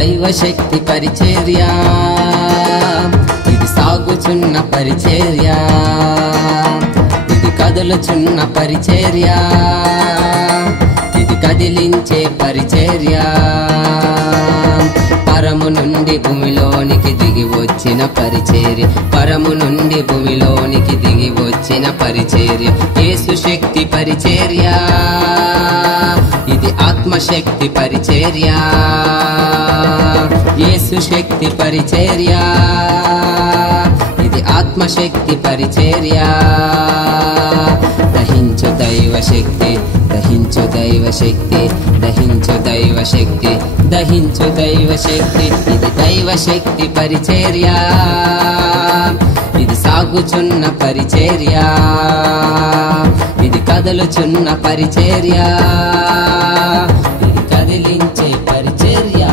దైవశక్తి పరిచర్య, ఇది సాగుచున్న పరిచర్య, ఇది కదులుచున్న పరిచర్య, ఇది కదిలించే పరిచర్య. పరము నుండి భూమిలోనికి దిగి వచ్చిన పరిచర్య, పరము నుండి భూమిలోనికి దిగి వచ్చిన పరిచర్య. యేసు శక్తి పరిచర్య, ఇది ఆత్మశక్తి పరిచర్య. యేసు శక్తి పరిచర్య, ఇది ఆత్మశక్తి పరిచర్య. దహించు దైవశక్తి, దహించు దైవశక్తి, దహించు దైవశక్తి, దహించు దైవశక్తి. ఇది దైవశక్తి పరిచర్య, ఇది సాగుచున్న పరిచర్య, ఇది కదలుచున్న పరిచర్య, ఇది కదిలించే పరిచర్య.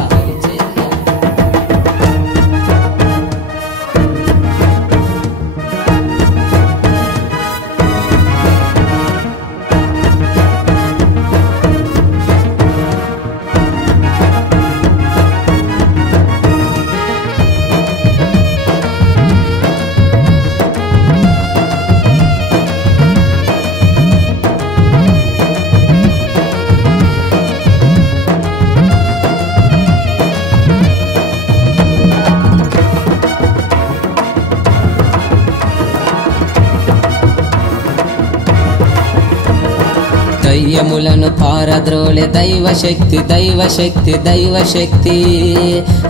దయ్యములను పారద్రోలే దైవశక్తి, దైవశక్తి, దైవశక్తి.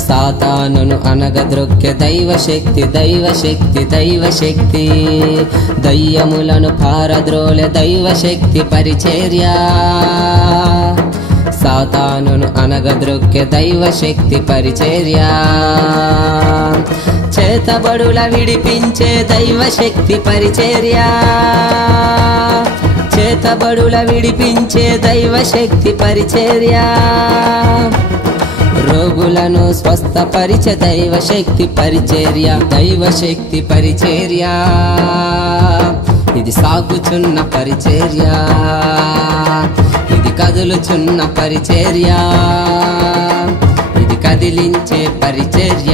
సాతానును అనగద్రొక్కే దైవశక్తి, దైవశక్తి, దైవశక్తి. దయ్యములను పారద్రోలే దైవశక్తి పరిచర్య, సాతానును అనగద్రొక్కే దైవశక్తి పరిచర్య. చేతబడుల విడిపించే దైవశక్తి పరిచర్య, చేతబడుల విడిపించే దైవశక్తి పరిచర్య. రోగులను స్వస్థపరిచే దైవశక్తి పరిచర్య, దైవశక్తి పరిచర్య. ఇది సాగుచున్న పరిచర్య, ఇది కదులుచున్న పరిచర్య, ఇది కదిలించే పరిచర్య.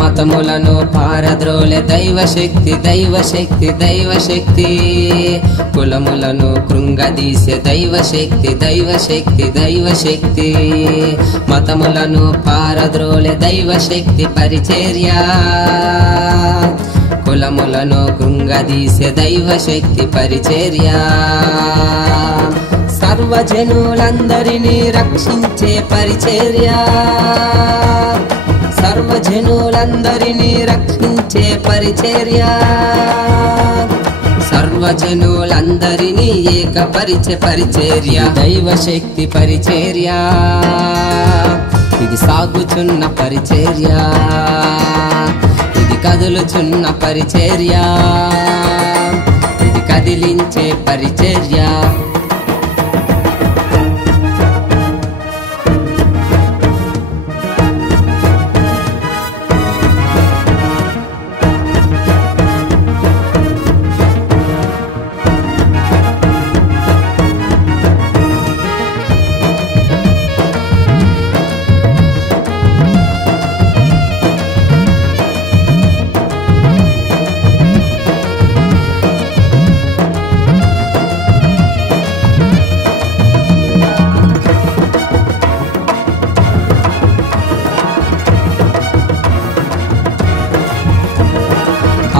మతములను పారద్రోలే దైవశక్తి, దైవశక్తి, దైవశక్తి. కులములను కృంగదీసే దైవశక్తి, దైవశక్తి, దైవశక్తి. మతములను పారద్రోలే దైవశక్తి పరిచర్య, కులములను కృంగదీసే దైవశక్తి పరిచర్య. సర్వజనులందరినీ రక్షించే పరిచర్య, సర్వజనులందరినీ రక్షించే పరిచర్య. సర్వజనులందరినీ ఏకపరిచే పరిచర్య, దైవశక్తి పరిచర్య. ఇది సాగుచున్న పరిచర్య, ఇది కదులుచున్న పరిచర్య, ఇది కదిలించే పరిచర్య.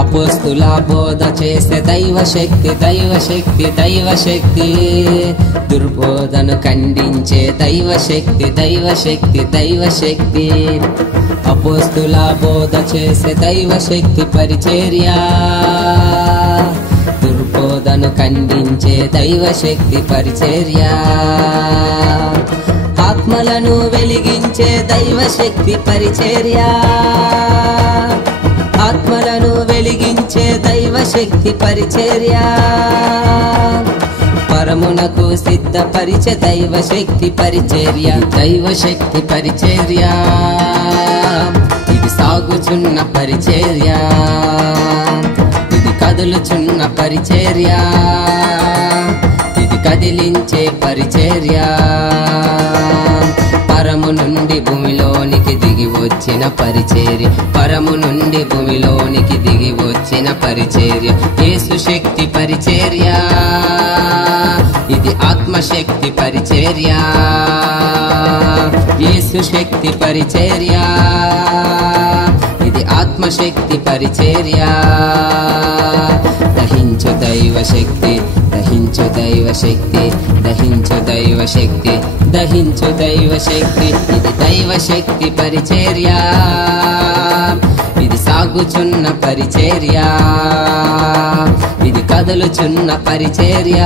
అపోస్తుల బోధ చేసే దైవశక్తి, దైవశక్తి, దైవశక్తి. దుర్బోధను ఖండించే దైవశక్తి, దైవశక్తి, దైవశక్తి. అపోస్తుల బోధ చేసే దైవ శక్తి పరిచర్య, దుర్బోధను ఖండించే దైవ శక్తి పరిచర్య, ఆత్మలను వెలిగించే దైవ శక్తి పరిచర్య, ఆత్మలను వెలిగించే దైవ శక్తి పరిచర్య, పరమునకు సిద్ధపరిచే దైవ శక్తి పరిచర్య, దైవ శక్తి పరిచర్య, ఇది సాగుచున్న పరిచర్య, ఇది కదులుచున్న పరిచర్య, ఇది కదిలించే పరిచర్య, పరము నుండి భూమిలోనికి దిగి వచ్చిన పరిచర్య, పరము నుండి భూమిలోనికి దిగి వచ్చిన పరిచర్య, యేసు శక్తి పరిచర్య, ఇది ఆత్మశక్తి పరిచర్య, యేసు శక్తి పరిచర్య, ఇది ఆత్మశక్తి పరిచర్య, దహించు దైవ శక్తి, దహించు దైవ శక్తి, దహించు దైవ శక్తి, దహించు దైవ శక్తి, ఇది దైవ శక్తి పరిచర్య, ఇది సాగుచున్న పరిచర్య, ఇది కదులుచున్న పరిచర్య.